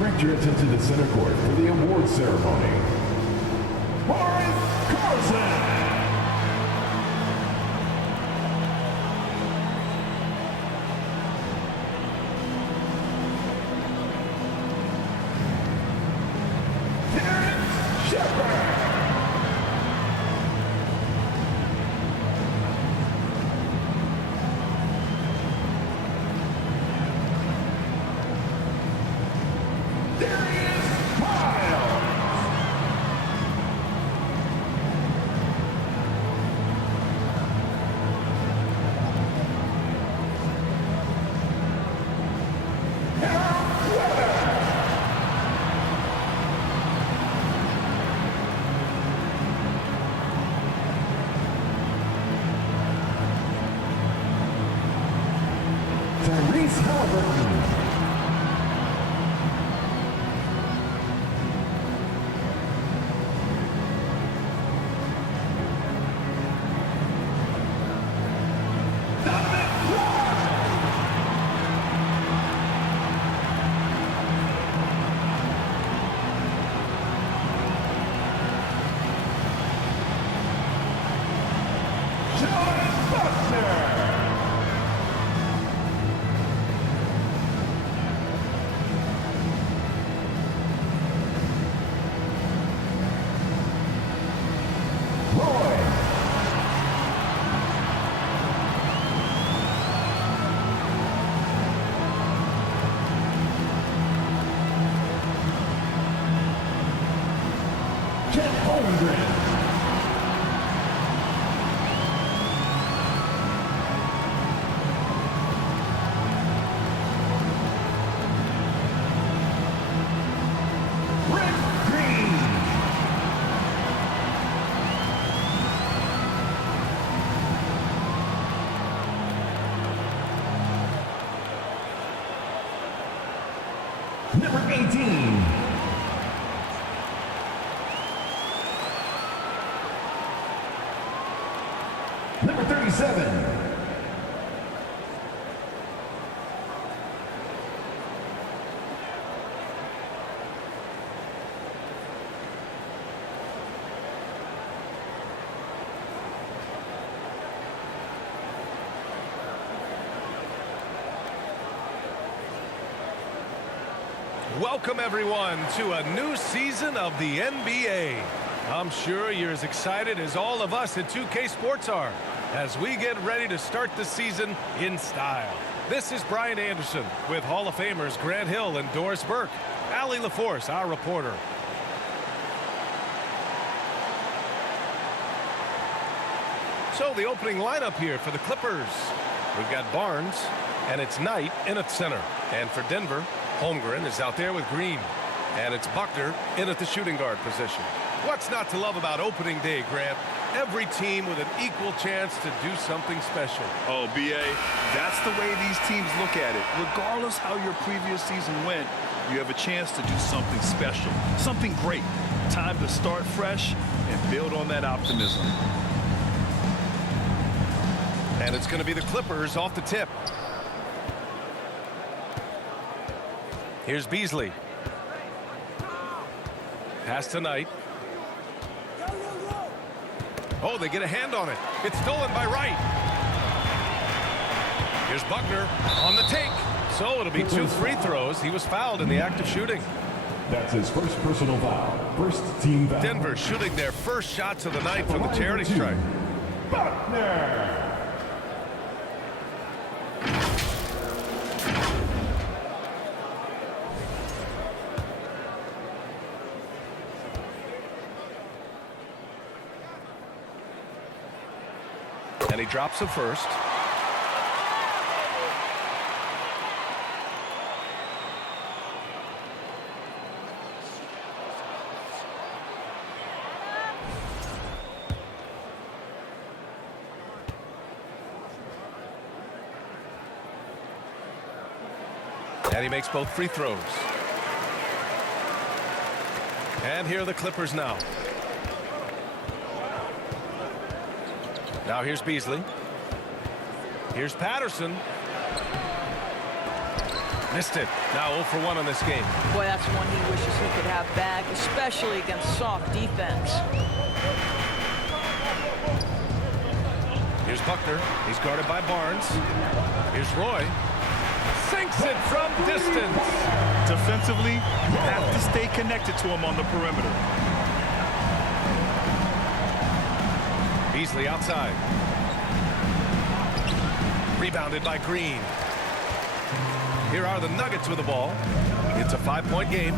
Direct your attention to center court for the award ceremony. Boris Carson! Tyrese Halliburton. Number 18. Number 37. Welcome everyone to a new season of the NBA. I'm sure you're as excited as all of us at 2K Sports are as we get ready to start the season in style. This is Brian Anderson with Hall of Famers Grant Hill and Doris Burke. Allie LaForce, our reporter. So the opening lineup here for the Clippers. We've got Barnes, and it's Knight in at center. And for Denver, Holmgren is out there with Green. And it's Buckner in at the shooting guard position. What's not to love about opening day, Grant? Every team with an equal chance to do something special. Oh, B.A., that's the way these teams look at it. Regardless how your previous season went, you have a chance to do something special, something great. Time to start fresh and build on that optimism. And it's going to be the Clippers off the tip. Here's Beasley. Pass to Knight. Oh, they get a hand on it. It's stolen by Wright. Here's Buckner on the take. So it'll be 2 free throws. He was fouled in the act of shooting. That's his first personal foul. First team foul. Denver shooting their first shots of the night from the charity stripe. Buckner. And he drops the first. And he makes both free throws. And here are the Clippers now. Now here's Beasley. Here's Patterson. Missed it. Now 0 for 1 on this game. Boy, that's one he wishes he could have back, especially against soft defense. Here's Buckner. He's guarded by Barnes. Here's Roy. Sinks it from distance. Defensively, you have to stay connected to him on the perimeter. Beasley outside. Rebounded by Green. Here are the Nuggets with the ball. It's a 5-point game.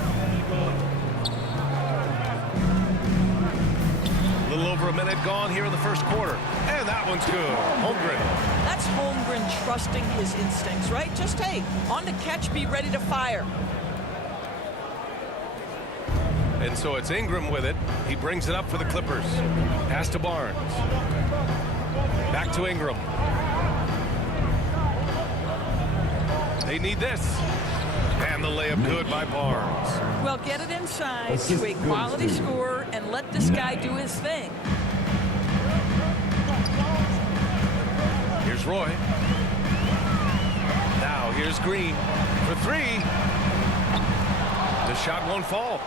A little over a minute gone here in the first quarter. And that one's good. Holmgren. That's Holmgren trusting his instincts, right? Just, hey, on the catch, be ready to fire. And so it's Ingram with it. He brings it up for the Clippers. Pass to Barnes. Back to Ingram. They need this. And the layup good by Barnes. Well, get it inside to a quality scorer and let this guy do his thing. Here's Roy. Now here's Green for 3. The shot won't fall.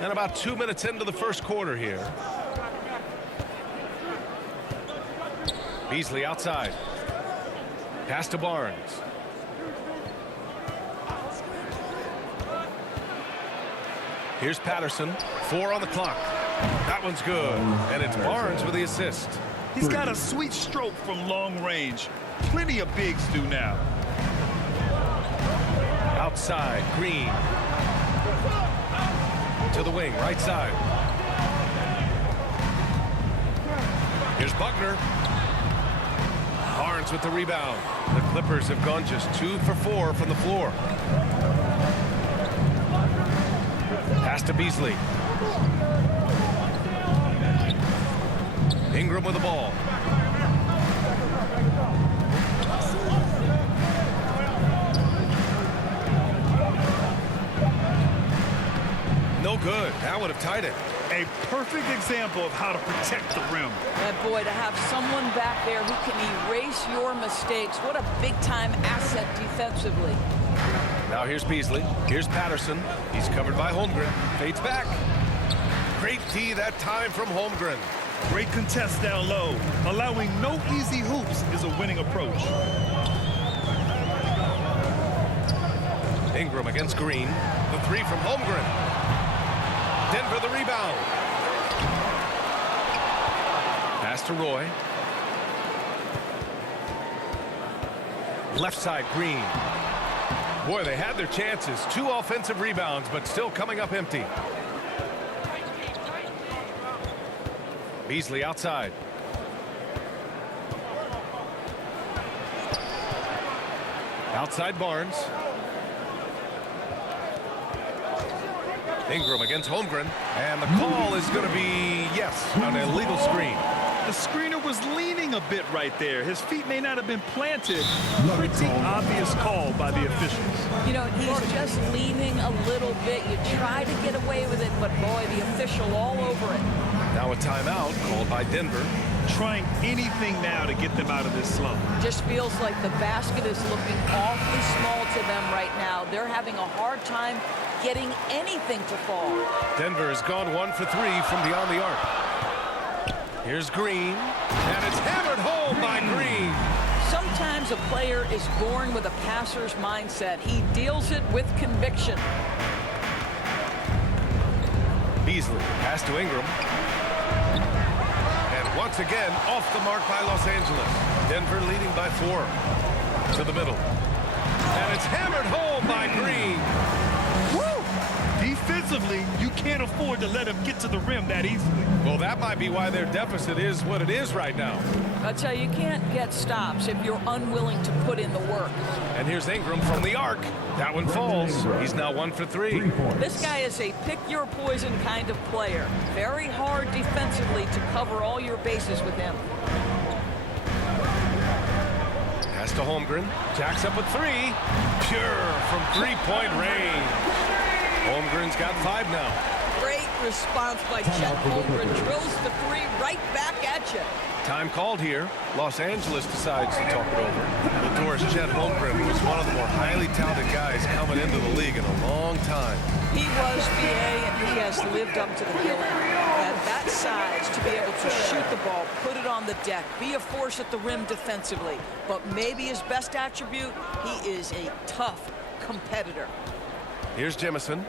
And about 2 minutes into the first quarter here. Beasley outside. Pass to Barnes. Here's Patterson. 4 on the clock. That one's good. And it's Barnes with the assist. He's got a sweet stroke from long range. Plenty of bigs do now. Outside, Green. To the wing, right side. Here's Buckner. Barnes with the rebound. The Clippers have gone just 2 for 4 from the floor. Pass to Beasley. Ingram with the ball. No good. That would have tied it. A perfect example of how to protect the rim. And boy, to have someone back there who can erase your mistakes, what a big-time asset defensively. Now here's Beasley. Here's Patterson. He's covered by Holmgren. Fades back. Great D that time from Holmgren. Great contest down low. Allowing no easy hoops is a winning approach. Ingram against Green. The 3 from Holmgren. Denver the rebound. Pass to Roy. Left side, Green. Boy, they had their chances. 2 offensive rebounds, but still coming up empty. Beasley outside. Outside Barnes. Ingram against Holmgren. And the call is going to be, yes, an illegal screen. The screener was leaning a bit right there. His feet may not have been planted. Pretty obvious call by the officials. You know, he's just leaning a little bit. You try to get away with it, but boy, the official all over it. Now a timeout called by Denver. Trying anything now to get them out of this slump. Just feels like the basket is looking awfully small to them right now. They're having a hard time getting anything to fall. Denver has gone 1 for 3 from beyond the arc. Here's Green, and it's hammered home by Green. Sometimes a player is born with a passer's mindset. He deals it with conviction. Beasley, pass to Ingram. And once again, off the mark by Los Angeles. Denver leading by 4. To the middle. And it's hammered home by Green. Woo! Defensively, you can't afford to let him get to the rim that easily. Well, that might be why their deficit is what it is right now. I tell you, you can't get stops if you're unwilling to put in the work. And here's Ingram from the arc. That one falls. He's now 1 for 3. This guy is a pick-your-poison kind of player. Very hard defensively to cover all your bases with him. Pass to Holmgren. Jacks up with 3. Pure from 3-point range. Holmgren's got 5 now. Great response by Chet Holmgren. Drills the 3 right back at you. Time called here. Los Angeles decides to talk it over. Latour's Chet Holmgren was one of the more highly touted guys coming into the league in a long time. He was, BA, and he has lived up to the billing. At that size, to be able to shoot the ball, put it on the deck, be a force at the rim defensively. But maybe his best attribute, he is a tough competitor. Here's Jemison.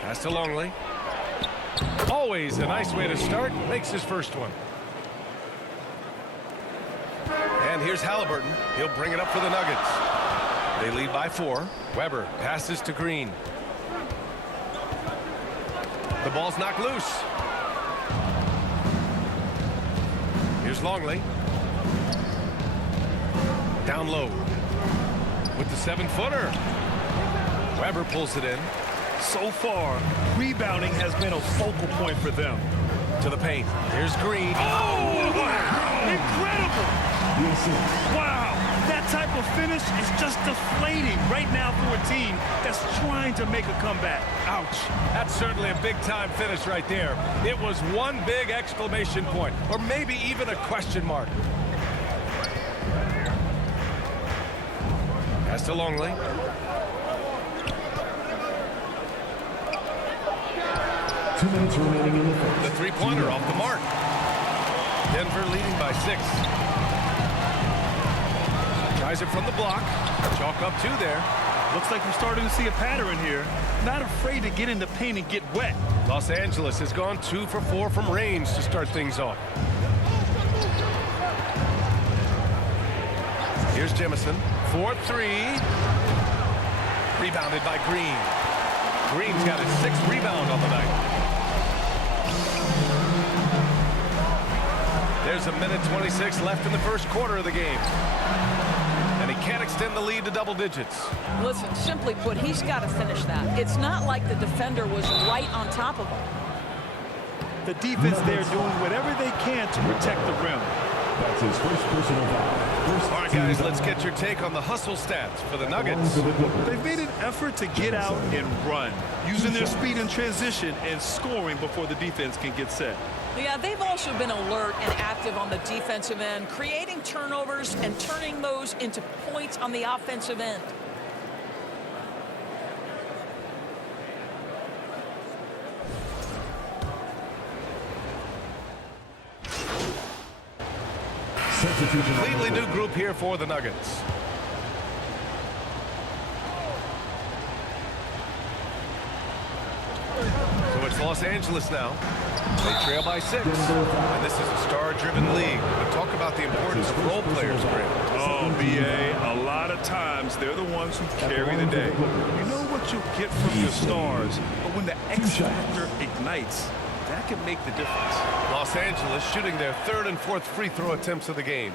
Pass to Longley. Always a nice way to start. Makes his first one. And here's Halliburton. He'll bring it up for the Nuggets. They lead by 4. Weber passes to Green. The ball's knocked loose. Here's Longley. Down low. With the 7-footer. Weber pulls it in. So far, rebounding has been a focal point for them. To the paint. Here's Green. Oh, wow! Incredible! The assist. Wow! That type of finish is just deflating right now for a team that's trying to make a comeback. Ouch. That's certainly a big-time finish right there. It was one big exclamation point, or maybe even a question mark. Pass to Longley. Two minutes remaining in the first. The three-pointer off the mark. Denver leading by 6. Tries it from the block. Chalk up 2 there. Looks like we're starting to see a pattern here. Not afraid to get in the paint and get wet. Los Angeles has gone 2 for 4 from range to start things off. Here's Jemison. 4-3. Rebounded by Green. Green's got his 6th rebound on the night. There's a minute 26 left in the first quarter of the game. And he can't extend the lead to double digits. Listen, simply put, he's got to finish that. It's not like the defender was right on top of him. The defense there doing whatever they can to protect the rim. That's his first personal foul. First All right, guys, let's get your take on the hustle stats for the Nuggets. They've made an effort to get out and run, using their speed in transition and scoring before the defense can get set. Yeah, they've also been alert and active on the defensive end, creating turnovers and turning those into points on the offensive end. Completely new group here for the Nuggets. So it's Los Angeles now. They trail by 6. And this is a star-driven league. But talk about the importance of role players, Grant. Oh, BA, a lot of times they're the ones who carry the day. You know what you get from your stars, but when the X factor ignites, that can make the difference. Los Angeles shooting their 3rd and 4th free throw attempts of the game.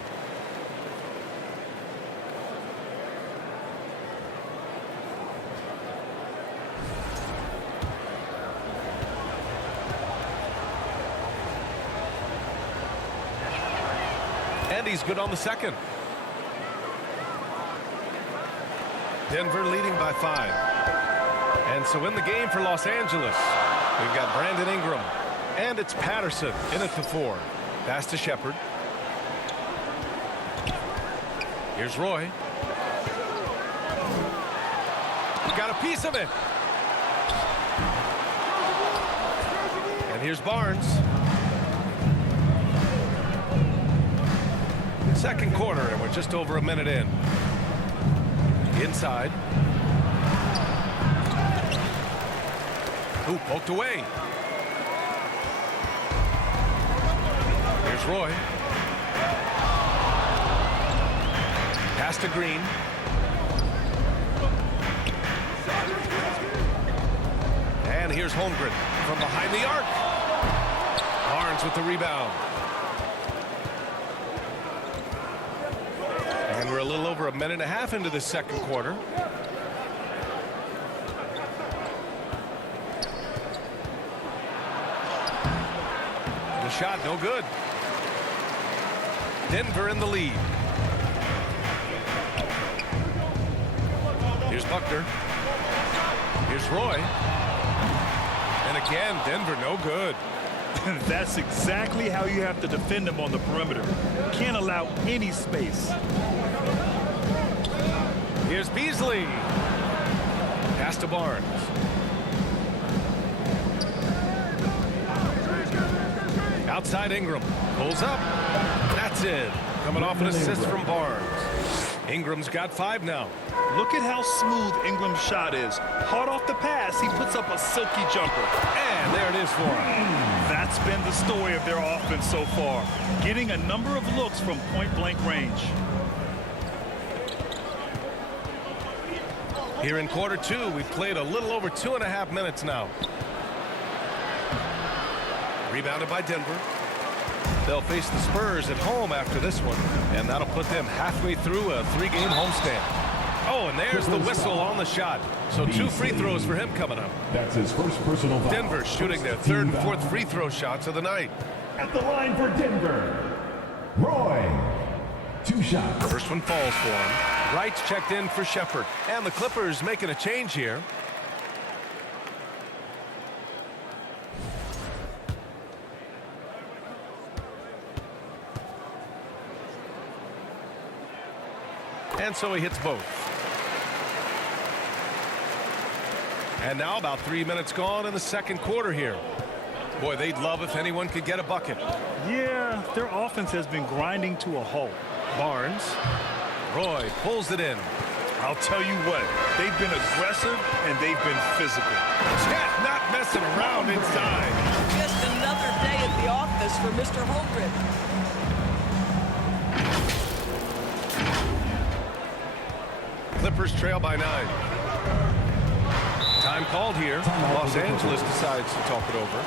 And he's good on the 2nd. Denver leading by 5. And so in the game for Los Angeles, we've got Brandon Ingram. And it's Patterson in at the 4. Pass to Shepard. Here's Roy. Got a piece of it. And here's Barnes. Second quarter, and we're just over a minute in. Inside. Ooh, poked away. Here's Roy. Pass to Green. And here's Holmgren from behind the arc. Barnes with the rebound. And we're a little over a minute and a half into the second quarter. The shot, no good. Denver in the lead. Here's Buckner. Here's Roy. And again, Denver no good. That's exactly how you have to defend him on the perimeter. Can't allow any space. Here's Beasley. Pass to Barnes. Outside Ingram. Pulls up. That's it. Coming off an assist from Barnes. Ingram's got 5 now. Look at how smooth Ingram's shot is. Hard off the pass, he puts up a silky jumper. And there it is for him. That's been the story of their offense so far. Getting a number of looks from point-blank range. Here in quarter 2, we've played a little over 2.5 minutes now. Rebounded by Denver. They'll face the Spurs at home after this one, and that'll put them halfway through a 3-game homestand. Oh, and there's the whistle on the shot. So 2 free throws for him coming up. That's his first personal foul. Denver shooting their First 3rd and team 4th foul. free throw shots of the night. At the line for Denver, Roy. 2 shots. First one falls for him. Wright's checked in for Shepherd. And the Clippers making a change here. And so he hits both. And now about 3 minutes gone in the second quarter here. Boy, they'd love if anyone could get a bucket. Yeah, their offense has been grinding to a halt. Barnes. Roy pulls it in. I'll tell you what, they've been aggressive and they've been physical. Chet not messing around inside. Just another day at the office for Mr. Holmgren. Clippers trail by 9. Time called here. Los Angeles decides to talk it over.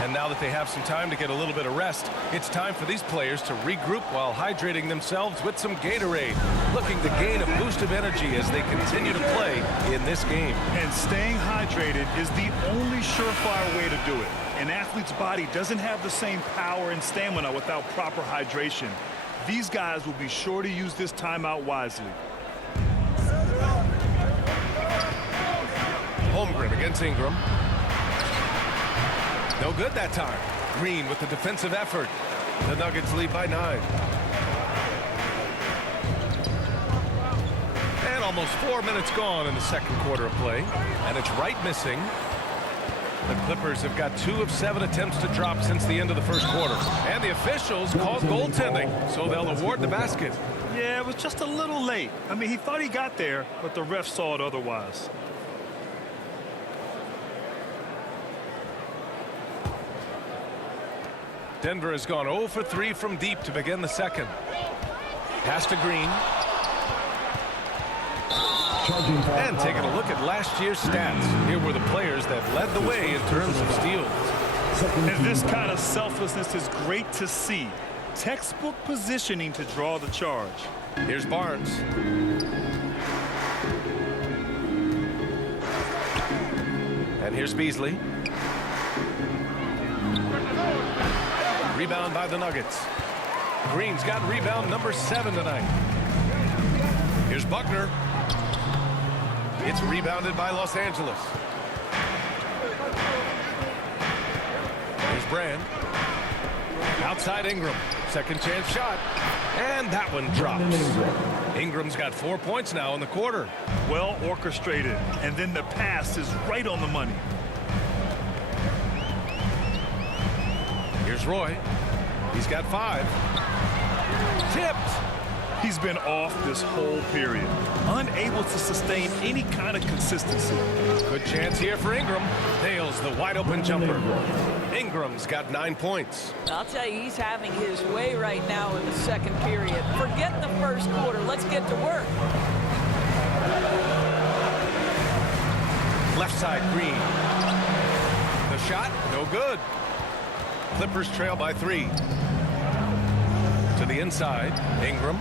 And now that they have some time to get a little bit of rest, it's time for these players to regroup while hydrating themselves with some Gatorade, looking to gain a boost of energy as they continue to play in this game. And staying hydrated is the only surefire way to do it. An athlete's body doesn't have the same power and stamina without proper hydration. These guys will be sure to use this timeout wisely. Holmgren against Ingram. No good that time. Green with the defensive effort. The Nuggets lead by 9. And almost 4 minutes gone in the second quarter of play. And it's Wright missing. The Clippers have got 2 of 7 attempts to drop since the end of the first quarter. And the officials called goaltending, so they'll award the basket. Yeah, it was just a little late. I mean, he thought he got there, but the ref saw it otherwise. Denver has gone 0 for 3 from deep to begin the second. Pass to Green. Charging foul. And taking a look at last year's stats. Here were the players that led the way in terms of steals. Second And team this foul. kind of selflessness is great to see. Textbook positioning to draw the charge. Here's Barnes. And here's Beasley. Rebound by the Nuggets. Green's got rebound number 7 tonight. Here's Buckner. It's rebounded by Los Angeles. Here's Brand. Outside Ingram. Second chance shot. And that one drops. Ingram's got 4 points now in the quarter. Well orchestrated. And then the pass is right on the money. Here's Roy. He's got 5. Tipped. He's been off this whole period. Unable to sustain any kind of consistency. Good chance here for Ingram. Nails the wide open jumper. Ingram's got 9 points. I'll tell you, he's having his way right now in the second period. Forget the first quarter. Let's get to work. Left side, Green. The shot, no good. Clippers trail by 3. To the inside, Ingram.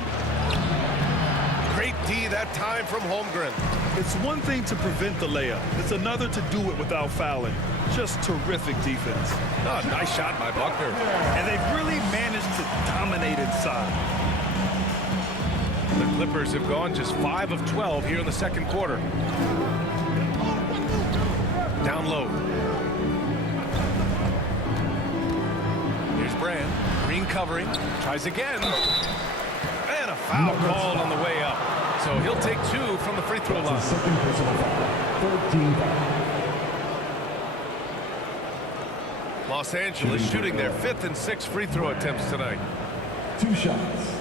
Great D that time from Holmgren. It's one thing to prevent the layup. It's another to do it without fouling. Just terrific defense. Oh, nice shot by Buckner. And they've really managed to dominate inside. The Clippers have gone just 5 of 12 here in the second quarter. Down low. Brand. Green covering. Tries again. And a foul called on the way up. So he'll take 2 from the free throw line. Second personal foul. 13 foul. Los Angeles shooting their 5th and 6th free throw attempts tonight. 2 shots.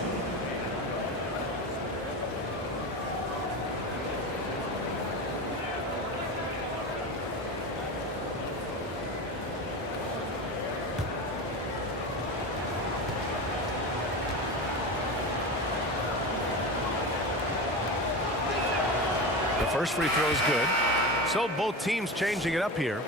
The first free throw is good. So both teams changing it up here.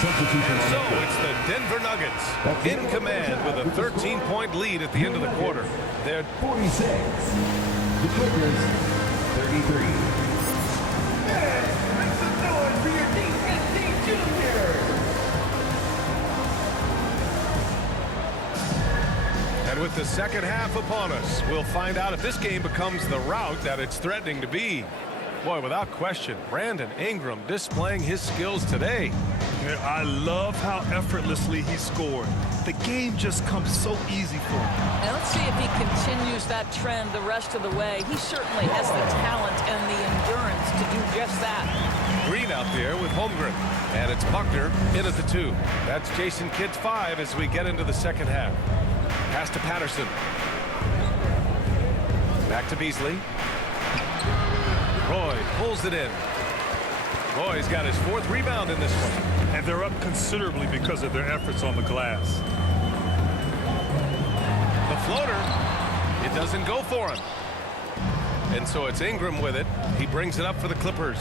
So it's the Denver Nuggets in command with a 13-point lead at the end of the quarter. They're 46. The Clippers 33. Make some noise for your DNC Junior. And with the second half upon us, we'll find out if this game becomes the rout that it's threatening to be. Boy, without question, Brandon Ingram displaying his skills today. I love how effortlessly he scored. The game just comes so easy for him. And let's see if he continues that trend the rest of the way. He certainly has the talent and the endurance to do just that. Green out there with Holmgren. And it's Buckner in at the 2. That's Jason Kidd's 5 as we get into the second half. Pass to Patterson. Back to Beasley. Roy pulls it in. Roy's got his 4th rebound in this one. And they're up considerably because of their efforts on the glass. The floater, it doesn't go for him. And so it's Ingram with it. He brings it up for the Clippers.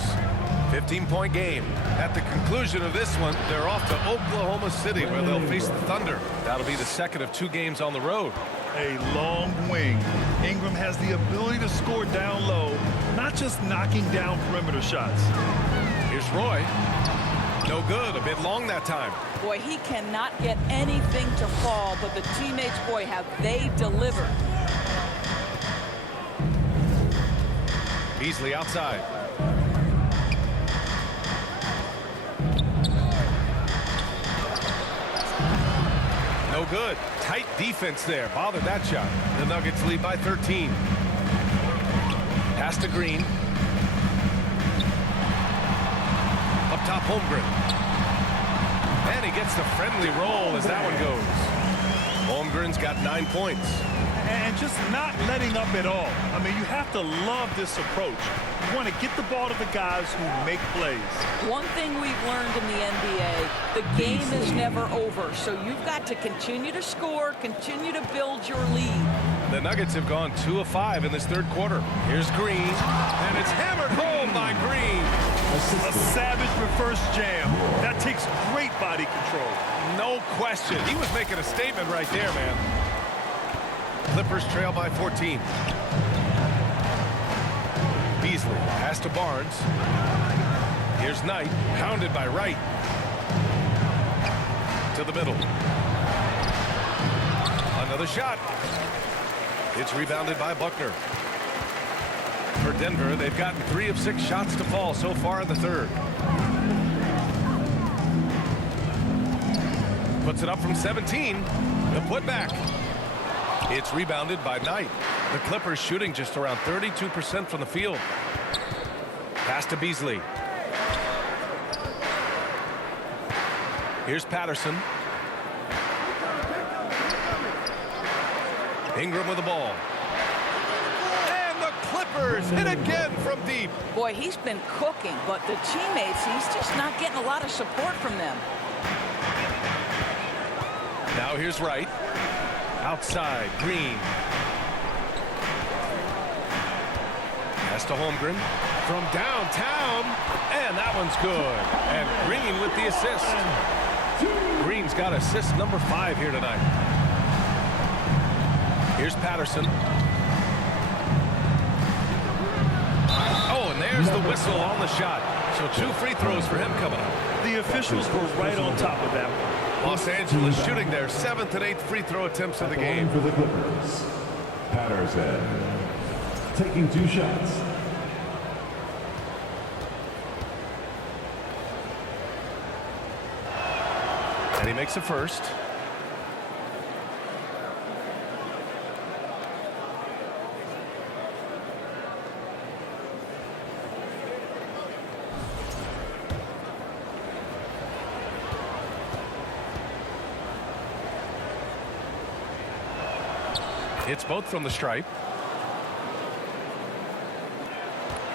15-point game. At the conclusion of this one, they're off to Oklahoma City where they'll face the Thunder. That'll be the second of 2 games on the road. A long wing. Ingram has the ability to score down low, not just knocking down perimeter shots. Here's Roy. No good. A bit long that time. Boy, he cannot get anything to fall, but the teammates, boy, have they delivered. Beasley outside. No good. Tight defense there. Bothered that shot. The Nuggets lead by 13. Pass to Green. Up top, Holmgren. And he gets the friendly roll as that one goes. Holmgren's got 9 points. And just not letting up at all. I mean, you have to love this approach. You want to get the ball to the guys who make plays. One thing we've learned in the NBA, the game is never over. So you've got to continue to score, continue to build your lead. The Nuggets have gone 2 of 5 in this 3rd quarter. Here's Green, and it's hammered home by Green. A savage reverse jam. That takes great body control. No question. He was making a statement right there, man. Clippers trail by 14. Beasley, pass to Barnes. Here's Knight, pounded by Wright. To the middle. Another shot. It's rebounded by Buckner. For Denver, they've gotten 3 of 6 shots to fall so far in the 3rd. Puts it up from 17. The putback. It's rebounded by Knight. The Clippers shooting just around 32% from the field. Pass to Beasley. Here's Patterson. Ingram with the ball. And the Clippers hit again from deep. Boy, he's been cooking, but the teammates, he's just not getting a lot of support from them. Now here's Wright. Outside, Green. Pass to Holmgren. From downtown. And that one's good. And Green with the assist. Green's got assist number 5 here tonight. Here's Patterson. Oh, and there's the whistle on the shot. So 2 free throws for him coming up. The officials were right on top of that one. Los Angeles shooting their 7th and 8th free throw attempts of the game. For the Clippers, Patterson taking 2 shots. And he makes a first. Hits both from the stripe.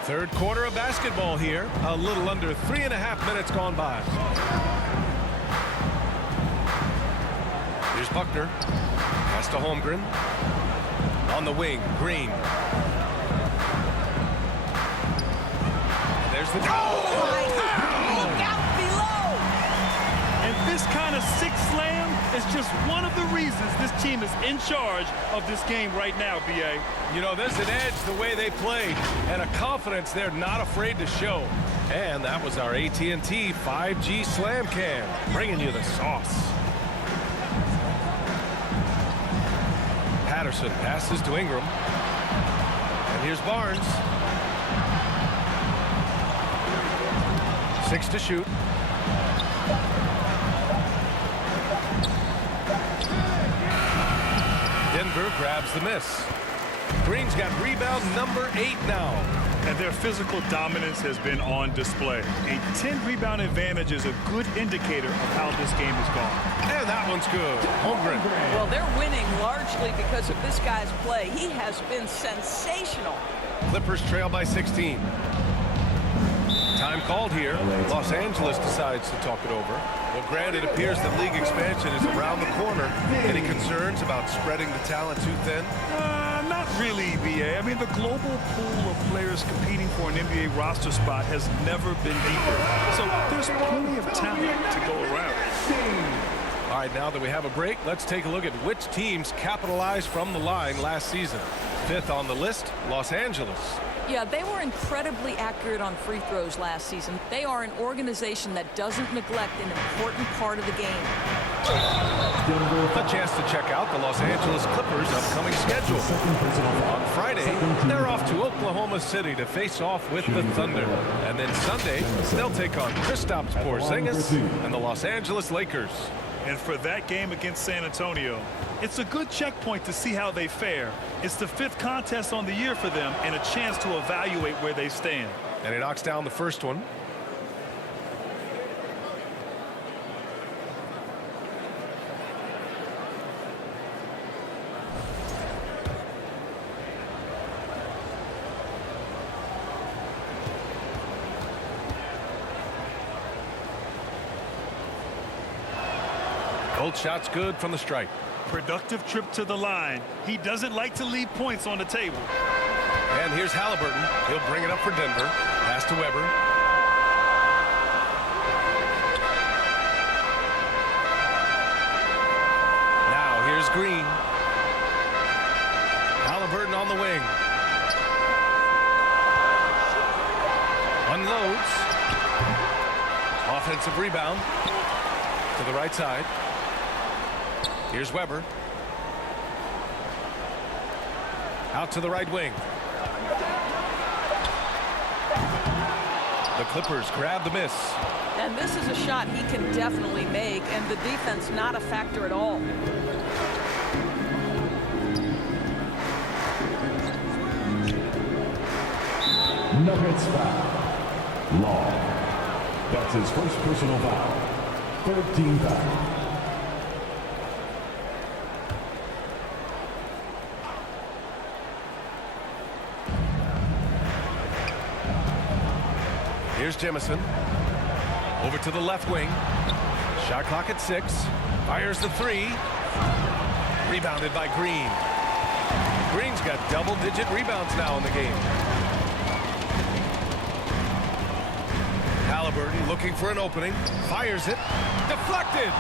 Third quarter of basketball here. A little under 3.5 minutes gone by. Here's Buckner. Pass to Holmgren. On the wing, Green. There's the... Look out below! And this kind of sick slam is just one of the reasons this team is in charge of this game right now, B.A. You know, there's an edge the way they played and a confidence they're not afraid to show. And that was our AT&T 5G Slam Cam, bringing you the sauce. Patterson passes to Ingram. And here's Barnes. 6 to shoot. Denver grabs the miss. Green's got rebound number 8 now. And their physical dominance has been on display. A 10-rebound advantage is a good indicator of how this game has gone. And that one's good. Holmgren. Well, they're winning largely because of this guy's play. He has been sensational. Clippers trail by 16. Time called here. Los Angeles decides to talk it over. Well, Grant, it appears the league expansion is around the corner. Any concerns about spreading the talent too thin? Not really, B.A. I mean, the global pool of players competing for an NBA roster spot has never been deeper. So there's plenty of talent to go around. All right, now that we have a break, let's take a look at which teams capitalized from the line last season. 5th on the list, Los Angeles. Yeah, they were incredibly accurate on free throws last season. They are an organization that doesn't neglect an important part of the game. A chance to check out the Los Angeles Clippers' upcoming schedule. On Friday, they're off to Oklahoma City to face off with the Thunder. And then Sunday, they'll take on Kristaps Porzingis and the Los Angeles Lakers. And for that game against San Antonio, it's a good checkpoint to see how they fare. It's the 5th contest on the year for them and a chance to evaluate where they stand. And he knocks down the first one. Both shots good from the stripe. Productive trip to the line. He doesn't like to leave points on the table. And here's Halliburton. He'll bring it up for Denver. Pass to Weber. Now here's Green. Halliburton on the wing. Unloads. Offensive rebound to the right side. Here's Weber. Out to the right wing. The Clippers grab the miss. And this is a shot he can definitely make, and the defense not a factor at all. Nuggets foul. Long. That's his first personal foul. 13 foul. Here's Jemison. Over to the left wing. Shot clock at 6. Fires the 3. Rebounded by Green. Green's got double-digit rebounds now in the game. Halliburton looking for an opening. Fires it. Deflected.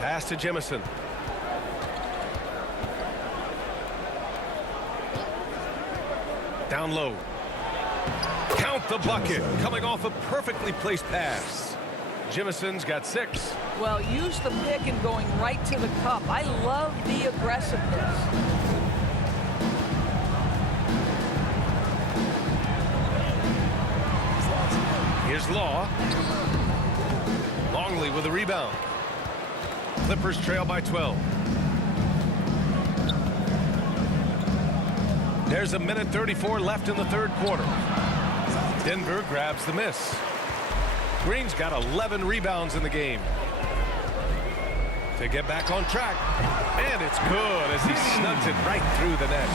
Pass to Jemison. Down low. Count the bucket. Coming off a perfectly placed pass. Jemison's got 6. Well, use the pick and going right to the cup. I love the aggressiveness. Here's Law. Longley with a rebound. Clippers trail by 12. There's a minute 34 left in the third quarter. Denver grabs the miss. Green's got 11 rebounds in the game. To get back on track. And it's good as he snugs it right through the net.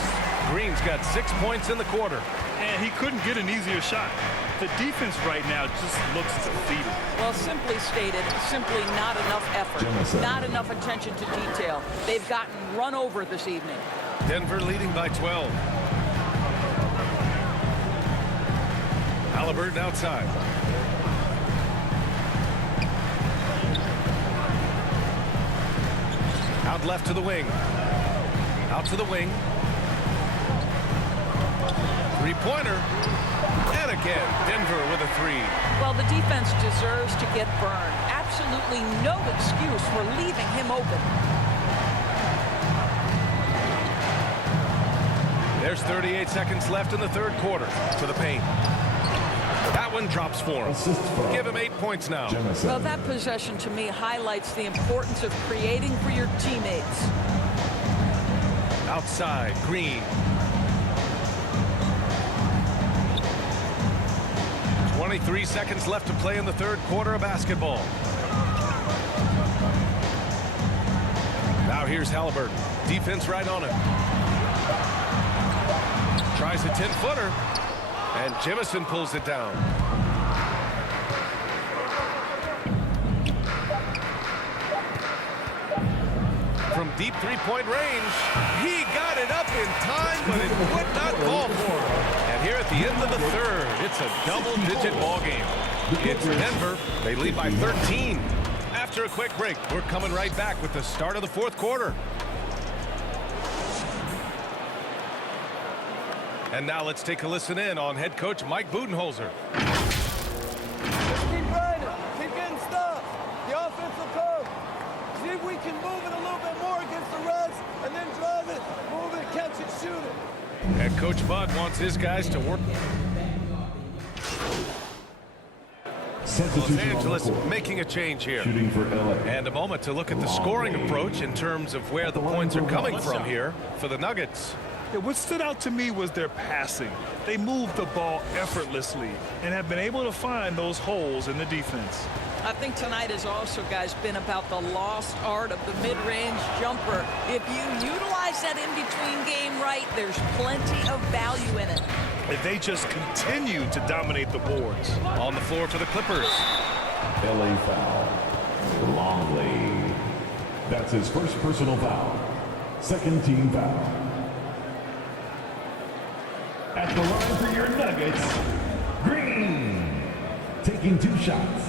Green's got 6 points in the quarter. And he couldn't get an easier shot. The defense right now just looks defeated. Well, simply stated, simply not enough effort, not enough attention to detail. They've gotten run over this evening. Denver leading by 12. Halliburton outside. Out left to the wing. Out to the wing. Three-pointer. And again, Denver with a three. Well, the defense deserves to get burned. Absolutely no excuse for leaving him open. There's 38 seconds left in the third quarter. To the paint. That one drops for him. Give him 8 points now. Well, that possession to me highlights the importance of creating for your teammates. Outside, Green. 23 seconds left to play in the third quarter of basketball. Now here's Halliburton. Defense right on it. Tries a 10-footer. And Jemison pulls it down. From deep three-point range, he got it up in time, but it would not fall for him. And here at the end of the third, it's a double-digit ball game. It's Denver. They lead by 13. After a quick break, we're coming right back with the start of the fourth quarter. And now let's take a listen in on head coach Mike Budenholzer. Just keep grinding. Keep getting stops. The offense will come. See if we can move it a little bit more against the Reds and then drive it, move it, catch it, shoot it. And Coach Bud wants his guys to work. Los Angeles making a change here. Shooting for LA. And a moment to look at the scoring approach in terms of where the points are coming from here for the Nuggets. Yeah, what stood out to me was their passing. They moved the ball effortlessly and have been able to find those holes in the defense. I think tonight has also, guys, been about the lost art of the mid-range jumper. If you utilize that in-between game right, there's plenty of value in it. If they just continue to dominate the boards. On the floor for the Clippers. LA foul. Longley. That's his first personal foul. Second team foul. At the line for your Nuggets, Green. Taking 2 shots.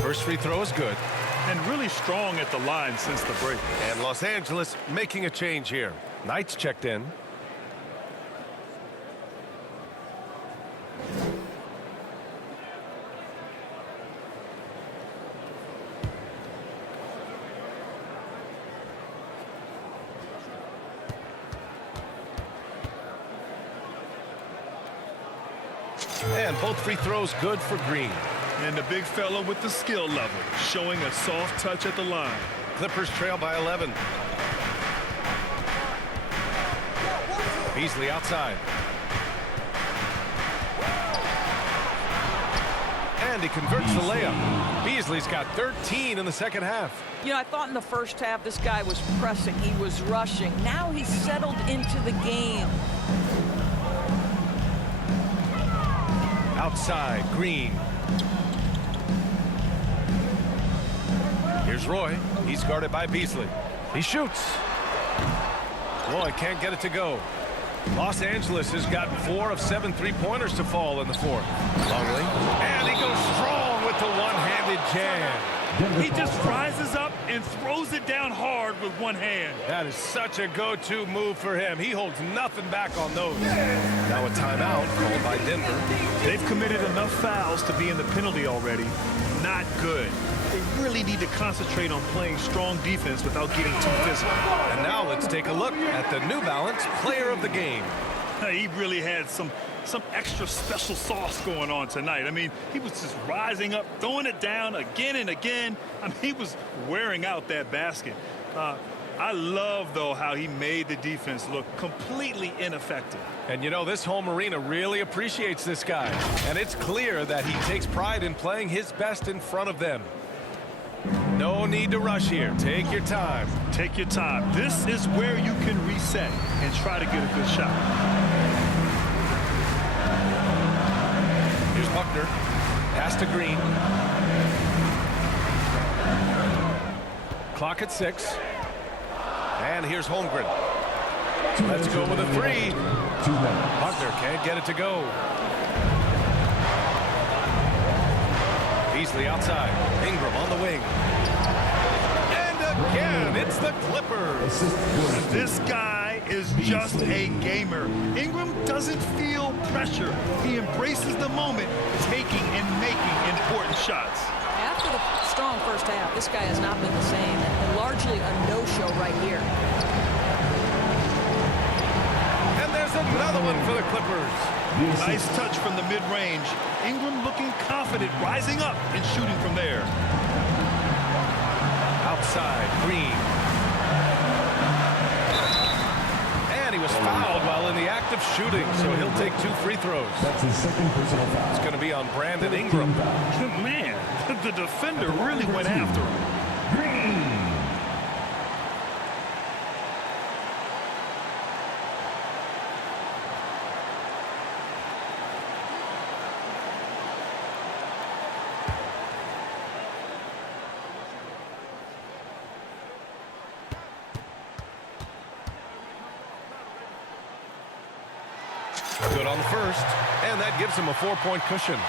First free throw is good. And really strong at the line since the break. And Los Angeles making a change here. Knights checked in. And both free throws good for Green. And the big fella with the skill level, showing a soft touch at the line. Clippers trail by 11. Beasley outside. And he converts the layup. Beasley's got 13 in the second half. You know, I thought in the first half this guy was pressing, he was rushing. Now he's settled into the game. Outside, Green. Here's Roy. He's guarded by Beasley. He shoots. Roy can't get it to go. Los Angeles has gotten 4 of 7 3-pointers to fall in the fourth. Longley, and he goes strong with the one-handed jam. He just rises up and throws it down hard with one hand. That is such a go-to move for him. He holds nothing back on those. Now a timeout called by Denver. They've committed enough fouls to be in the penalty already. Not good. They really need to concentrate on playing strong defense without getting too physical. And now let's take a look at the New Balance player of the game. He really had some extra special sauce going on tonight. I mean, he was just rising up, throwing it down again and again. I mean, he was wearing out that basket. I love, though, how he made the defense look completely ineffective. And, you know, this home arena really appreciates this guy. And it's clear that he takes pride in playing his best in front of them. No need to rush here. Take your time. Take your time. This is where you can reset and try to get a good shot. Here's Buckner. Pass to Green. Clock at 6. And here's Holmgren. Let's go with a 3. Buckner can't get it to go. Beasley outside. Ingram on the wing. And again, it's the Clippers. This guy is just a gamer. Ingram doesn't feel pressure. He embraces the moment, taking and making important shots. After the strong first half, this guy has not been the same, and largely a no-show right here. And there's another one for the Clippers. Nice touch from the mid-range. Ingram looking confident, rising up and shooting from there. Outside, Green. And he was fouled while in the act of shooting, so he'll take 2 free throws. That's his second personal foul. It's going to be on Brandon Ingram. Man, the defender really went after him. Green. Good on the first, and that gives him a 4-point cushion.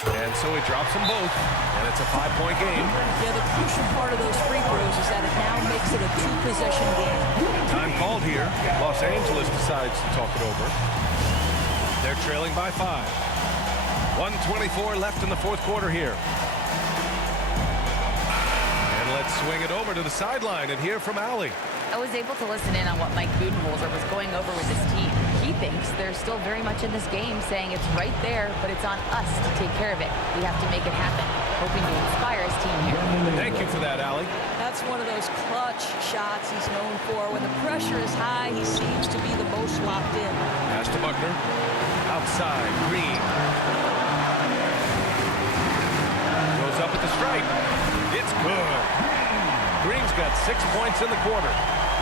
And so he drops them both, and it's a 5-point game. Yeah, the crucial part of those free throws is that it now makes it a 2-possession game. Time called here. Los Angeles decides to talk it over. They're trailing by 5. 1:24 left in the fourth quarter here. And let's swing it over to the sideline and hear from Allie. I was able to listen in on what Mike Budenholzer was going over with his team. He thinks they're still very much in this game, saying it's right there, but it's on us to take care of it. We have to make it happen, hoping to inspire his team here. Thank you for that, Allie. That's one of those clutch shots he's known for. When the pressure is high, he seems to be the most locked in. Pass to Buckner. Outside, Green. Goes up at the stripe. It's good. Green's got 6 points in the quarter.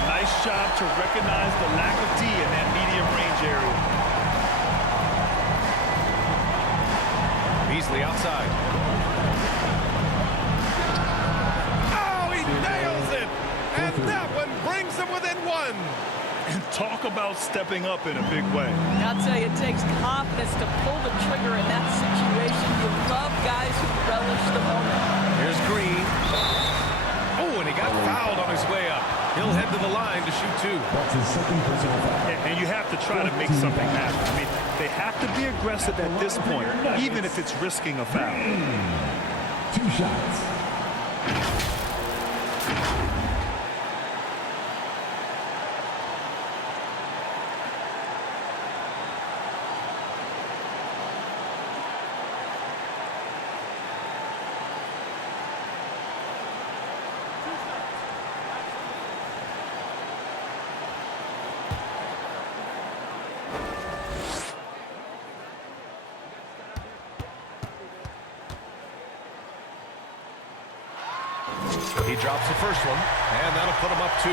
Nice job to recognize the lack of D in that medium range area. Beasley outside. Oh, he nails it! And that one brings him within 1. And talk about stepping up in a big way. I'll tell you, it takes confidence to pull the trigger in that situation. You love guys who relish the moment. Here's Green. Oh, and he got fouled on his way up. He'll head to the line to shoot 2. That's his second personal foul. And you have to try to make something happen. I mean, they have to be aggressive at this point, even if it's risking a foul. 2 shots. drops the first one, and that'll put him up 2.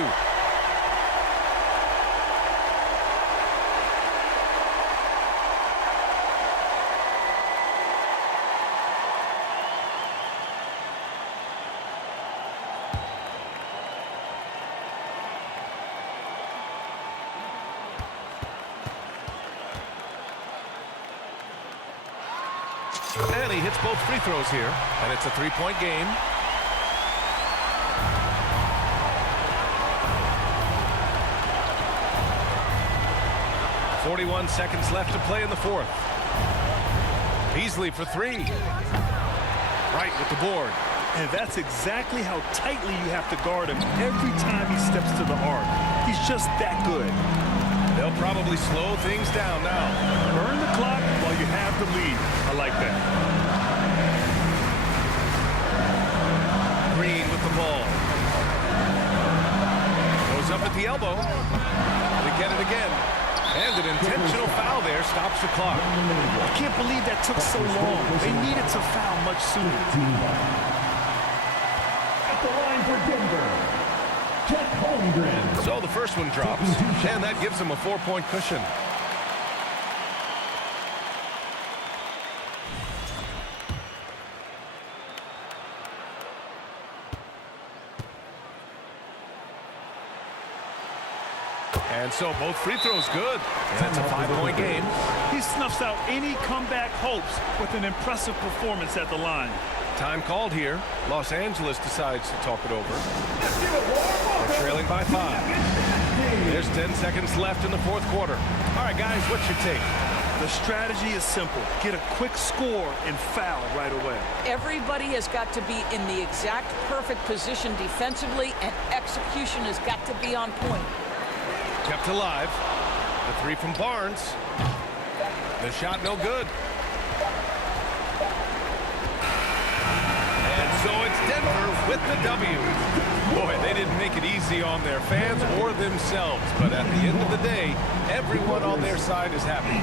And he hits both free throws here, and it's a 3-point game. .41 seconds left to play in the 4th. Beasley for 3. Right with the board. And that's exactly how tightly you have to guard him every time he steps to the arc. He's just that good. They'll probably slow things down now. Burn the clock while you have the lead. I like that. Green with the ball. Goes up at the elbow. They get it again. And an intentional foul there stops the clock. I can't believe that took so long. They needed to foul much sooner. At the line for Denver, Chet Holmgren. So the first one drops, and that gives them a 4-point cushion. And so both free throws good, and it's a 5-point game. He snuffs out any comeback hopes with an impressive performance at the line. Time called here. Los Angeles decides to talk it over. They're trailing by 5. There's 10 seconds left in the 4th quarter. All right, guys, what's your take? The strategy is simple. Get a quick score and foul right away. Everybody has got to be in the exact perfect position defensively, and execution has got to be on point. Kept alive. The 3 from Barnes. The shot no good. And so it's Denver with the W. Boy, they didn't make it easy on their fans or themselves, but at the end of the day, everyone on their side is happy.